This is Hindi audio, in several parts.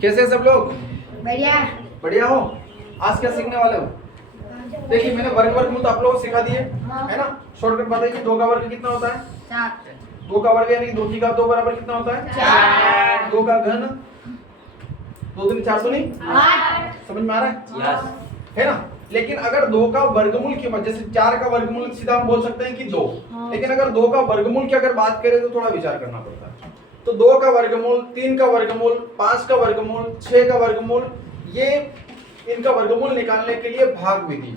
कैसे सब लोग? बढ़िया। बढ़िया हो? आज क्या सीखने वाले हो? देखिए मैंने वर्गमूल तो आप लोगों को सिखा दिए है ना। शॉर्टकट बताइए, 2 का वर्ग कितना होता है? 4। 2 का वर्ग यानी 2 की घात 2 बराबर कितना होता है? 4। 2 का घन 2 दूनी 4 नहीं 8। समझ में आ रहा है? है ना। लेकिन अगर 2 का वर्गमूल की वजह से 4 का वर्गमूल सीधा हम बोल सकते हैं कि 2, लेकिन अगर 2 का वर्गमूल की अगर बात करें तो थोड़ा विचार करना पड़ता है। तो 2 का वर्गमूल, 3 का वर्गमूल, 5 का वर्गमूल, 6 का वर्गमूल, ये इनका वर्गमूल निकालने के लिए भाग विधि,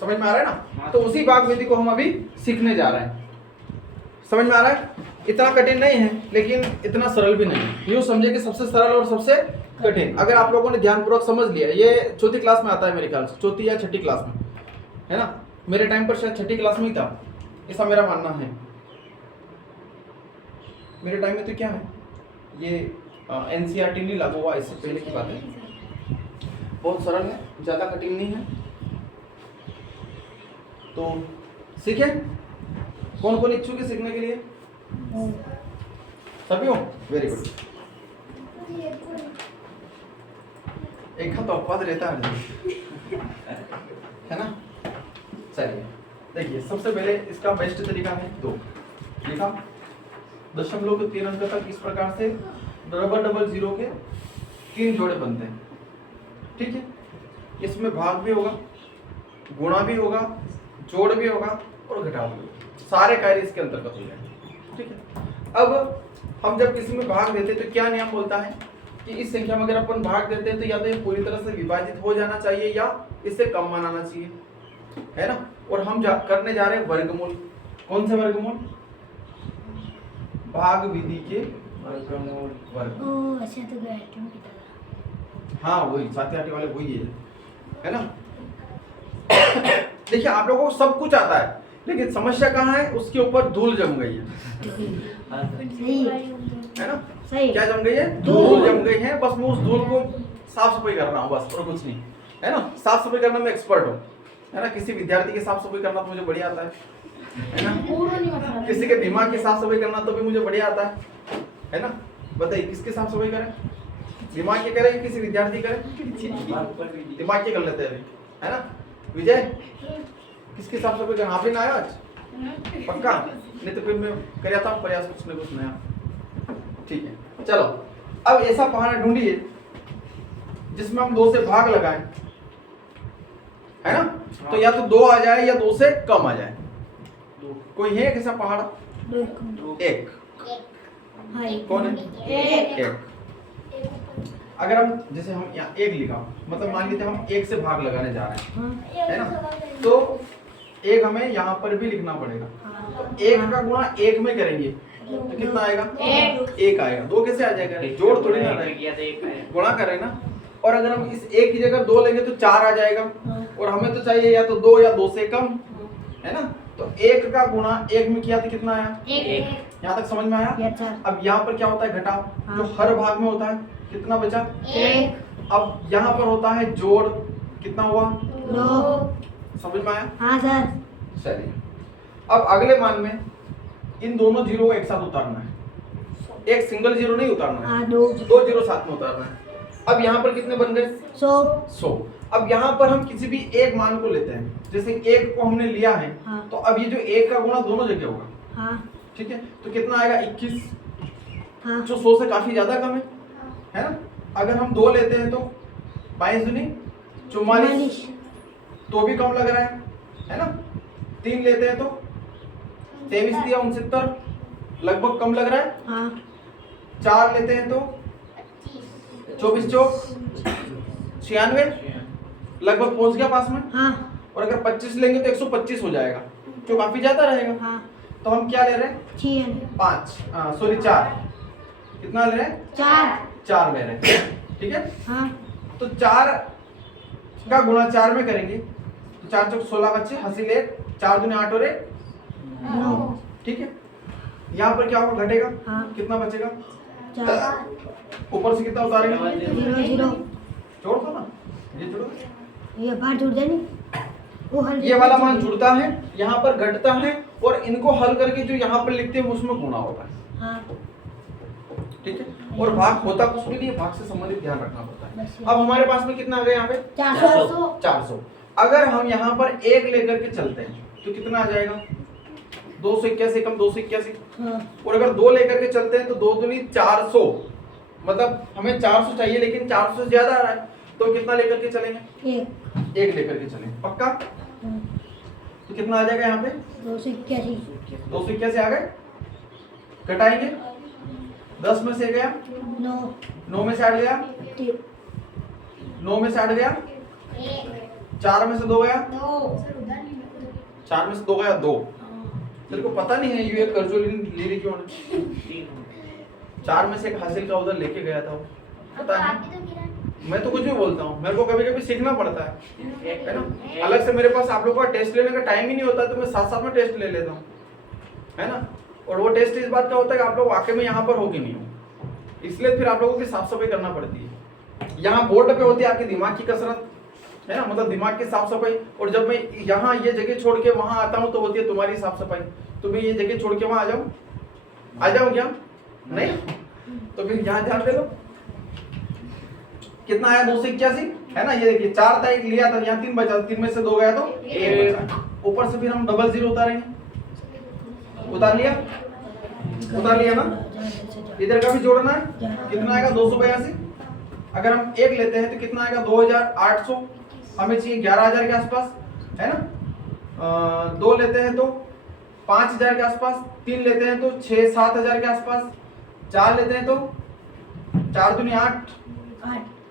समझ में आ रहा है ना। तो उसी भाग विधि को हम अभी सीखने जा रहे हैं। समझ में आ रहा है? इतना कठिन नहीं है लेकिन इतना सरल भी नहीं। यूं समझे कि सबसे सरल और सबसे कठिन। अगर आप लोगों ने ध्यानपूर्वक समझ लिया, ये चौथी क्लास में आता है मेरे ख्याल से, चौथी या छठी क्लास में, है ना। मेरे टाइम पर शायद छठी क्लास में ही था, ऐसा मेरा मानना है। मेरे टाइम में तो क्या है, ये एनसीईआरटी नहीं लागू हुआ, इससे पहले की बात है। बहुत सरल है, ज्यादा कठिन नहीं है। तो सीखे? कौन कौन इच्छुक है सीखने के लिए? सभी हो? Very good. एक तो अपवाद रहता है ना। चलिए देखिए, सबसे पहले इसका बेस्ट तरीका है 2 लिखा, दशमलव के 3 अंक तक इस प्रकार से डबल जीरो के 3 जोड़े बनते हैं। ठीक है, इसमें भाग भी होगा, गुणा भी होगा, जोड़ भी होगा और घटाव भी होगा। सारे कार्य इसके अंतर्गत हो जाएंगे। ठीक है। अब हम जब किसी में भाग देते हैं तो क्या नियम बोलता है कि इस संख्या में अगर अपन भाग देते हैं तो या तो ये पूरी तरह से विभाजित हो जाना चाहिए या इससे कम मानाना चाहिए, है ना। और हम करने जा रहे हैं वर्गमूल। कौन से वर्गमूल? भाग विधि के वर्गमूल। वर्ग अच्छा तो ग्रेटिंग की तरह। हाँ वही, 7 वाले वही है ना। देखिए आप लोगों को सब कुछ आता है लेकिन समस्या कहाँ है, उसके ऊपर धूल जम गई है, सही है ना। सही। क्या जम गई है? धूल जम गई है। बस मैं उस धूल को साफ सफाई कर रहा हूँ बस, और कुछ नहीं, है ना। साफ सफाई करना में एक्सपर्ट हूँ, है ना। किसी विद्यार्थी की साफ सफाई करना तो मुझे बढ़िया आता है ना। किसी के दिमाग की साफ सफाई करना तो भी मुझे बढ़िया आता है ना। बताइए किसकी साफ सफाई करें? दिमाग की करें, किसी विद्यार्थी करें? दिमाग की कर लेते हैं, है ना। विजय किसकी साफ सफाई करना? आप ही ना आया आज? पक्का? नहीं तो फिर मैं कर था प्रयास कुछ न कुछ नया। ठीक है, चलो अब ऐसा पहाड़ा ढूंढिए जिसमें हम 2 से भाग लगाएं, है ना। तो या तो 2 आ जाए या 2 से कम आ जाए। कोई है कैसा पहाड़ा? 1। कौन है? 1। अगर हम जैसे हम यहाँ 1 लिखा, मतलब मान लीजिए हम 1 से भाग लगाने जा रहे हैं, है ना। तो 1 हमें यहाँ पर भी लिखना पड़ेगा। तो 1 का गुणा 1 में करेंगे तो कितना आएगा? 1 आएगा। 2 कैसे आ जाएगा? जोड़ थोड़ी ना रहेगा, गुणा करें ना। और अगर हम इस 1 की जगह 2 लेंगे तो 4 आ जाएगा, और हमें तो चाहिए या तो 2 या 2 से कम, है ना। तो 1 का गुणा 1 में किया तो कितना आया? 1। यहाँ तक समझ में आया? अब यहाँ पर क्या होता है? घटाव, जो हर भाग में होता है। कितना बचा? 1। अब यहाँ पर होता है जोड़, कितना हुआ? 2। समझ में आया? हाँ सर। चलिए अब अगले मान में इन दोनों जीरो को एक साथ उतारना है, एक सिंगल जीरो नहीं उतारना है, 2 जीरो साथ में उतारना है। अब यहाँ पर कितने बन गए? 100। अब यहाँ पर हम किसी भी एक मान को लेते हैं, जैसे 1 को हमने लिया है, हाँ। तो अब ये जो 1 का गुणा दोनों जगह होगा, हाँ। ठीक है, तो कितना आएगा? 21, हाँ। जो 100 से काफी ज्यादा कम है ना। अगर हम 2 लेते हैं तो 22 दूनी 44, तो भी कम लग रहा है ना। 3 लेते हैं तो 23 दिया 69, लगभग कम लग रहा है, हाँ। 4 लेते हैं तो 24 चौक 96, लगभग पहुंच गया पास में, हाँ। और अगर 25 लेंगे तो 125 हो जाएगा, जो काफी ज्यादा रहेगा, हाँ। तो हम क्या ले रहे हैं? 5 सॉरी 4। कितना ले रहे हैं? 4 ले रहे हैं, ठीक है, हाँ। तो 4 का गुणा 4 में करेंगे तो 4 चौक 16 बच्चे, हासिल 1, 4 दूनी 8 और 1 9, ठीक है। यहाँ पर क्या होगा? घटेगा, हाँ। कितना बचेगा? 4। ऊपर से कितना उतारेंगे? 0 जोड़ दो ना, ये जोड़ो, ये बाहर जुड़ जाए नहीं, वो हल ये वाला मान जुड़ता है, यहाँ पर घटता है, और इनको हल करके जो यहाँ पर लिखते हैं उसमें गुणा होता है, हाँ। ठीक है। और भाग होता कुछ भी नहीं है, भाग से संबंधित ध्यान रखना पड़ता है। बस। अब हमारे पास में कितना आ गया यहाँ पे 400 400। अगर हम यहाँ पर एक लेकर के चलते हैं तो कितना आ जाएगा 281 कम 281। हाँ और अगर 2 लेकर के चलते हैं तो 2 दूनी 400, मतलब हमें 400 चाहिए लेकिन 400 से ज्यादा आ रहा है, तो कितना लेकर के चलेंगे एक लेकर के चलेंगे पक्का। तो कितना आ जाएगा यहाँ पे 281 आ गए। घटाएंगे 10 में से गया 9 में से 8 गया 9 में से 8 गया 4 में से 2 गया 4 में से 2 गया 2। तेरे को पता नहीं है ये कर्जो ले रही क्यों नहीं? 4 में से एक हासिल का उधर लेके गया था वो, पता नहीं। मैं तो कुछ भी बोलता हूँ, मेरे को कभी कभी सीखना पड़ता है ना। अलग से मेरे पास आप लोगों का टेस्ट लेने का टाइम ही नहीं होता, तो मैं साथ साथ में टेस्ट ले लेता हूँ, है ना। और वो टेस्ट इस बात का होता है कि आप लोग वाकई में यहाँ पर हो कि नहीं हो, इसलिए फिर आप लोगों की साफ सफाई करना पड़ती है। यहाँ बोर्ड पे होती है आपकी दिमाग की कसरत, है ना, मतलब दिमाग की साफ सफाई। और जब मैं यहाँ ये जगह छोड़ के वहां आता हूँ तो होती है तुम्हारी साफ सफाई। तो मैं ये जगह छोड़ के वहां आ जाऊँ क्या? नहीं, तो फिर यहाँ ध्यान दे लो। कितना आया 281, है ना। ये देखिए 4 था, एक लिया था, यहाँ 3 बचा, 3 में से 2 गया तो 1 बचा। ऊपर से फिर हम डबल 0 उतारेंगे, उतार लिया ना। इधर का भी जोड़ना है, कितना आएगा 282। अगर हम 1 लेते हैं तो कितना आएगा 2800, हमें चाहिए 11000 के आसपास, है ना। 2 लेते हैं तो 5000 के आसपास, 3 लेते हैं तो 6-7 हजार के आसपास, 4 लेते हैं तो 4 दूनी 8,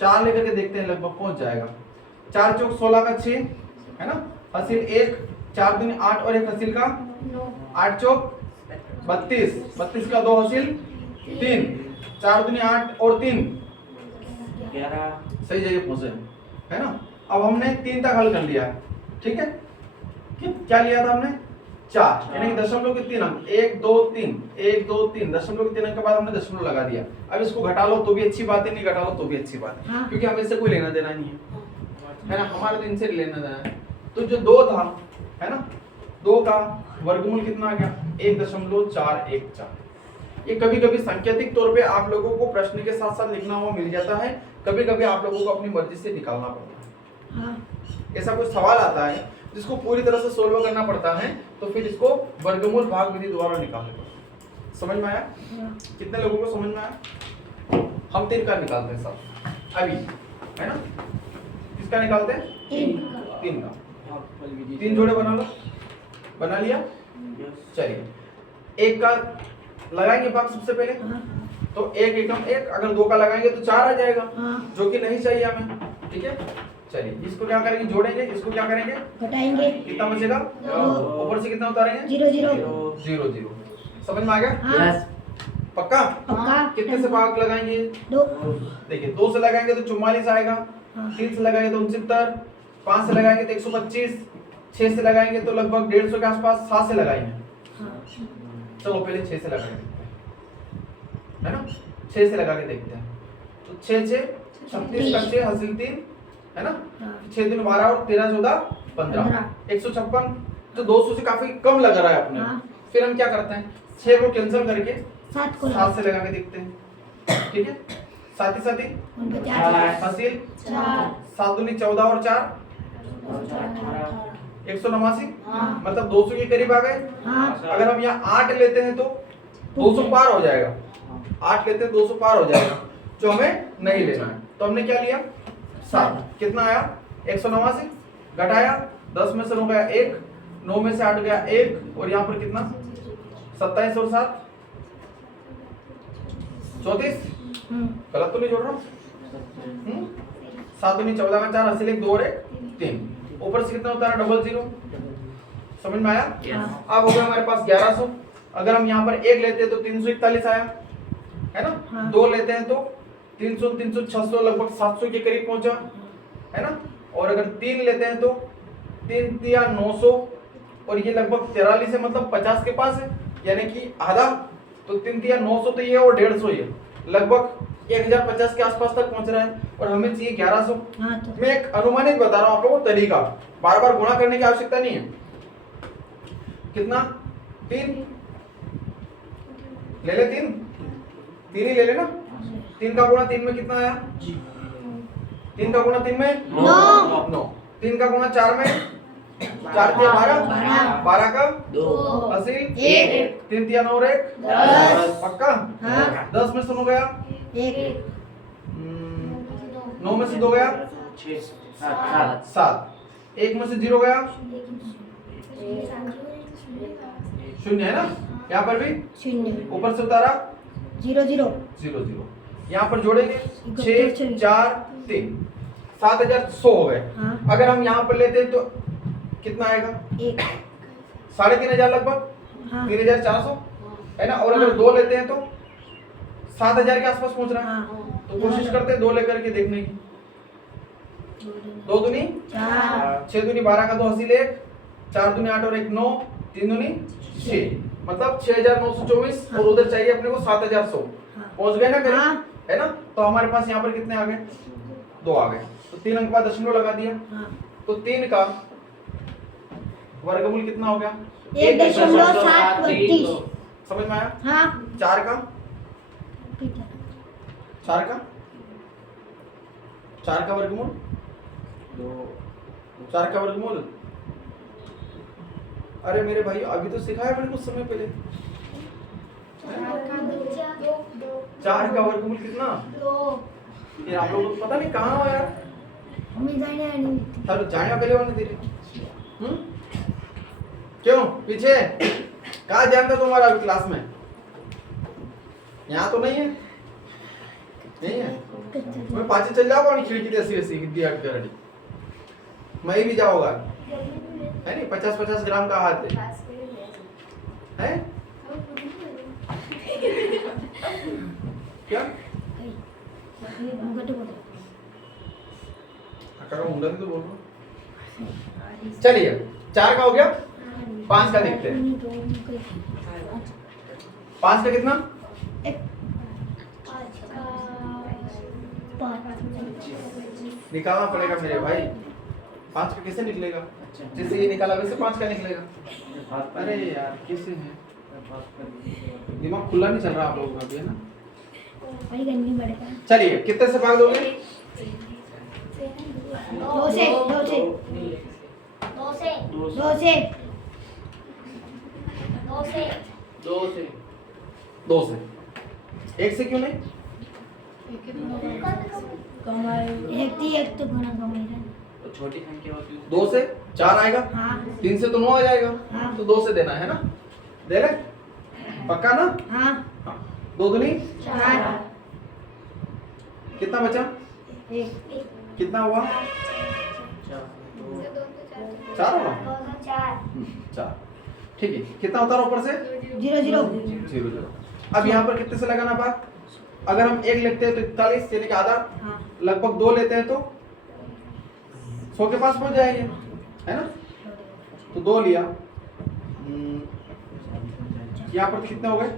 4 लेकर के देखते हैं लगभग पहुंच जाएगा। 4 चौक 16 का 6, है ना। हासिल 1, 4 दूनी 8 और 1 हासिल का 8 चौक 32, 32 का 2 हासिल 3, 4 दूनी 8 और 3 11। सही जगह पहुंचे, है ना। अब हमने 3 तक हल कर लिया है, ठीक है। क्या लिया था हमने 4, यानी कि दशमलव के 3 अंक, 1 2 3, 1 2 3, दशमलव के 3 अंक के बाद हमने दशमलव लगा दिया। अब इसको घटा लो तो भी अच्छी बात है, नहीं घटा लो तो भी अच्छी बात है, क्योंकि हमें इससे कोई लेना देना नहीं है ना, हमारे तो इनसे लेना देना है। तो जो 2 था, है ना, 2 का वर्गमूल कितना आ गया 1.414। ये कभी कभी सांकेतिक तौर पे आप लोगों को प्रश्न के साथ साथ लिखना हुआ मिल जाता है, कभी कभी आप लोगों को अपनी मर्जी से निकालना पड़ता है। ऐसा कुछ सवाल आता है जिसको पूरी तरह से सोल्व करना पड़ता है, तो फिर इसको वर्गमूल भाग विधि द्वारा निकालना पड़ता है। समझ में आया? कितने लोगों को समझ में आया? हम 3 का निकालते हैं सब अभी, है ना। किसका निकालते हैं? 3 का। 3 जोड़े बना लो, बना लिया। चलिए 1 का लगाएंगे भाग सबसे पहले, तो 1 एकम 1, अगर 2 का लगाएंगे तो 4 आ जाएगा, जो कि नहीं चाहिए हमें, ठीक है। चलिए इसको क्या करेंगे, जोड़ेंगे, इसको क्या करेंगे, घटाएंगे, कितना बचेगा, ऊपर से कितना उतारेंगे 0 0 0 0। समझ में आ गया? हाँ पक्का? पक्का। कितने से भाग लगाएंगे? 2 देखिए 2 से लगाएंगे तो 44 आएगा, 3 से लगाएंगे तो 69, 5 से लगाएंगे तो 125, 6 से लगाएंगे तो लगभग 150 के आसपास, 7 से लगाएंगे, चलो पहले 6 से लगा के देखते हैं, है ना। 6 से लगा के देखते हैं, तो 6 6 36 का 6 हासिल 3, है ना। 6 दिन 12 और 13 14 15, 156। तो 200 से काफी कम लग रहा है अपने। फिर हम क्या करते हैं, 6 को कैंसिल करके 7 से लगा के देखते हैं, ठीक है। साथ ही हासिल 7 दूनी 14 और 4 189, मतलब 200 के करीब आ गए। अगर हम यहाँ 8 लेते हैं तो 200 पार हो जाएगा, 8 लेते हैं 200 पार हो जाएगा, जो हमें नहीं लेना है। तो हमने क्या लिया 7, कितना आया 189, घटाया 10 में से 9 गया 1, 9 में से 8 गया 1, और यहाँ पर कितना 27 और 7 34, गलत तो नहीं जोड़ रहा हूँ। 7 दूनी 14 का 4 हासिल 1 2 और 1 3, ऊपर से कितना उतारा 00। समझ में आया? अब हो गया हमारे पास 1100। अगर हम यहाँ पर 1 लेते हैं तो 341 आया, है ना। 2 लेते हैं तो 300 300 600, लगभग 700 के करीब पहुंचा, है ना। और अगर 3 लेते हैं तो 3 तिया 900, और ये लगभग 43 है, मतलब 50 के पास है, यानी कि आधा। तो 3 तिया 900 तो ये और 150 ये लगभग 1050 के आसपास तक पहुंच रहा है, और हमें चाहिए 1100। मैं एक अनुमानित बता रहा हूँ आप लोगों को तरीका, बार बार गुणा करने की आवश्यकता नहीं है। कितना 3 ले ले, 3 ही ले लेना, 3 का गुणा 3 में कितना आया? 3 का गुणा 3 में 9। 3 का गुणा 4 में 4 तिया 12, 12 का 2 असील 1 3 तिया 9 और 1 10 पक्का? हाँ 10 में से 9 गया, 1 9 में से 2 गया 6 7 7, 1 में से 0 गया 0 है ना? यहाँ पर भी 0 ऊपर से उतारा 0 0 0 0, यहाँ पर जोड़ेंगे 6 6 4 3 7100 हो गए। हाँ अगर हम यहाँ पर लेते हैं तो कितना आएगा? 1 3,500 लगभग, हाँ 3,400 है ना? और अगर 2 लेते हैं तो 7,000 के आसपास पहुंच रहा है। हाँ तो कोशिश करते हैं 2 लेकर के देखने की। 2 दूनी 4 6 दूनी 12 का 2 हासिल 1, 4 दूनी 8 और 1 9, 3 दूनी 6, मतलब 6,924 और उधर चाहिए अपने को 7,100। पहुंच गए ना करीब, हाँ। है ना? तो हमारे पास यहाँ पर कितने आ गए? 2 आ गए। तो 3 अंक बाद दशमलव लगा दिया, हाँ तो 3 का वर्गमूल कितना हो गया? 1.732 समझ में आया? हाँ 4 का 4 का 4 का वर्गमूल 4 का वर्गमूल, अरे मेरे भाई अभी तो सिखाया मैंने कुछ समय पहले। 4 का वर्गमूल कितना? ये आप लोगों को पता नहीं कहाँ हो यार, तारू जाने पहले वाले तेरे क्यों पीछे कहाँ ध्यान था तुम्हारा अभी क्लास में? यहाँ तो नहीं है, नहीं है। मैं पाछे चल जाऊंगा और खिड़की ऐसी ऐसी गिद्दी हट कर रेडी मैं भी जाऊंगा, है नहीं? 50-50 ग्राम का हाथ है क्या? करो मुंडा तो बोल रहा। चलिए 4 का हो गया, 5 का देखते हैं। 5 का कितना? निकालना पड़ेगा मेरे भाई। 5 का कैसे निकलेगा? जैसे ये निकाला वैसे 5 का निकलेगा। अरे यार कैसे है, दिमाग खुला नहीं चल रहा आप लोगों का भी, है ना? चलिए कितने से भाग दोगे? 2 से 2 से 2 से 2 से 2 से 2 से 2 से 1 से क्यों नहीं? एक तो गुना कमाएगा। तो छोटी संख्या होती है 2 से 4 आएगा, हाँ 3 से तो 9 आ जाएगा, हाँ। तो 2 से देना है ना? दे रहे? पक्का ना? हाँ हाँ। 2 दूनी 4 कितना बचा? 1 कितना हुआ? 4 होगा? 4। ठीक है, कितना उतारा ऊपर से? 0 0 0 0। अब यहाँ पर कितने से लगाना बात? अगर हम 1 लेते हैं तो 41 यानी कि आधा, हाँ लगभग 2 लेते हैं तो 100 के पास पहुंच जाएंगे, है ना? तो 2 लिया, यहाँ पर कितने हो गए?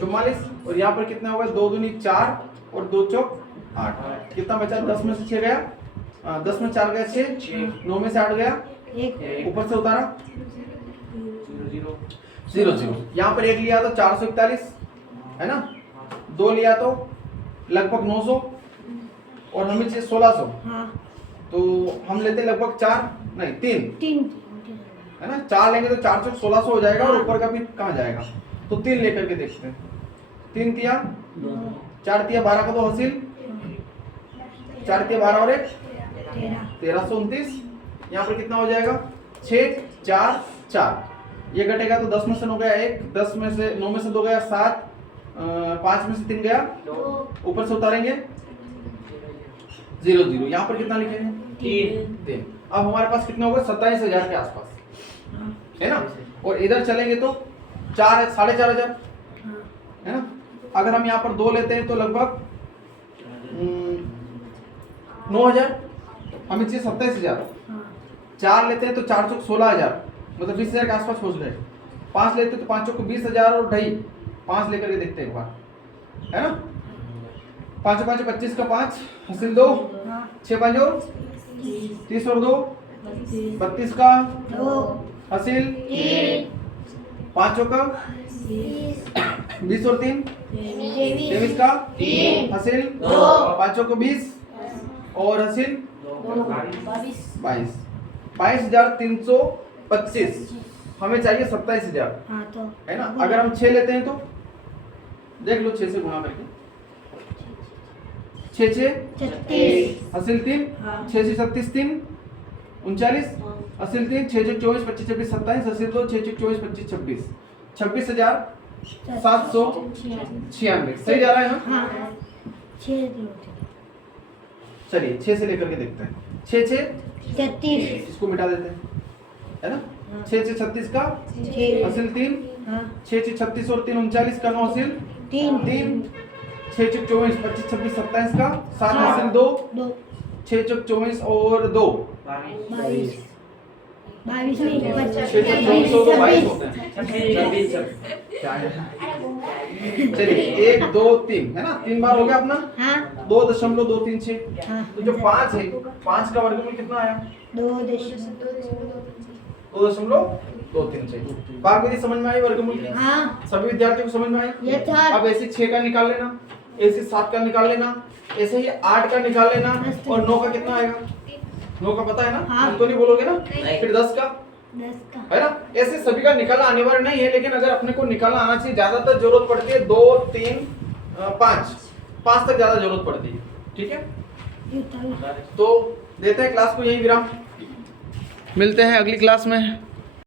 44, और यहाँ पर कितने हो गए? 2 दूनी 4 और 2 चौक 8। कितना बचा? 10 में से 6 गया, 10 में 4 गया 6, 9 में से 8 गया, 1 ऊपर से उतारा 0 0 0। यहाँ पर 1 लिया तो 441, है ना? 2 लिया तो लगभग 900, और हमें चाहिए 1600, हाँ तो हम लेते हैं लगभग 4 नहीं 3, 3 है ना? 4 लेंगे तो 4 चौक 1600 हो जाएगा, और ऊपर का भी कहाँ जाएगा? तो 3 लेकर के देखते हैं। 3 तिया 4 तिया 12 का 2 हासिल, 4 तिया 12 और 1 1329। यहाँ पर कितना हो जाएगा? 6 4 4, ये घटेगा तो 10 में से 9 गया 1, 10 में से 9 में से 2 गया 7, 5 में से 3 गया, ऊपर से उतारेंगे 0 0। यहाँ पर कितना लिखेंगे? 3। अब हमारे पास कितना होगा? 27,000 के आसपास, है ना? और इधर चलेंगे तो 4 4,500, है ना? अगर हम यहाँ पर 2 लेते हैं तो लगभग 9,000, हमें चाहिए 27,000। 4 लेते हैं तो 4 चौक 16,000, मतलब 20,000 के आसपास पहुंच गए। 5 लेते हैं तो 5 चौक 20,000 और 2.5, 5 लेकर के देखते हैं एक बार, है ना? 5 5 25 का 5 हासिल 2, 6 5 और 30 और 2 32 का 2 हासिल 3 5 का 20 और 3 23 का हासिल पाँचों को 20 और हासिल 22 22,325 हमें चाहिए 27,000 हाँ तो है ना। अगर हम 6 लेते हैं तो देख लो 6 से गुणा करके 6 6 36 हासिल 3 हाँ। 6 से 36 3 39 हासिल 3 6 6 24 25 26 27 हासिल 2 6 6 24 25 26 26,796 सही जा रहा है ना। हाँ 6 चलिए 6 से लेकर के देखते हैं 6 6 36 इसको मिटा देते हैं है ना। हाँ। 6 से 36 का 6 हासिल 3 हाँ 6 से 36 और 3 39 का 9 हासिल 3 3 6 6 24 25 26 27 का 7 हाँ। हासिल 2 2 6 6 24 और 2 22 22 नहीं 6 6 24 और 22 होते हैं। चलिए 1 2 3 है ना 3 बार हो गया अपना हाँ 2.236 हाँ तो जो 5 है 5 का वर्गमूल कितना आया 2.236 बात मेरी समझ में आई वर्गमूल की हाँ सभी विद्यार्थियों को समझ में आई। ये था अब ऐसे 6 का निकाल लेना ऐसे 7 का निकाल लेना ऐसे ही 8 का निकाल लेना और 9 का कितना आएगा 9 का पता है ना हाँ। तो नहीं बोलोगे ना नहीं। फिर 10 का 10 का है ना। ऐसे सभी का निकालना अनिवार्य नहीं है लेकिन अगर अपने को निकालना आना चाहिए। ज्यादातर जरूरत पड़ती है 2 3 5 तक ज्यादा जरूरत पड़ती है। ठीक है ये था तो देते हैं क्लास को यही विराम मिलते हैं अगली क्लास में।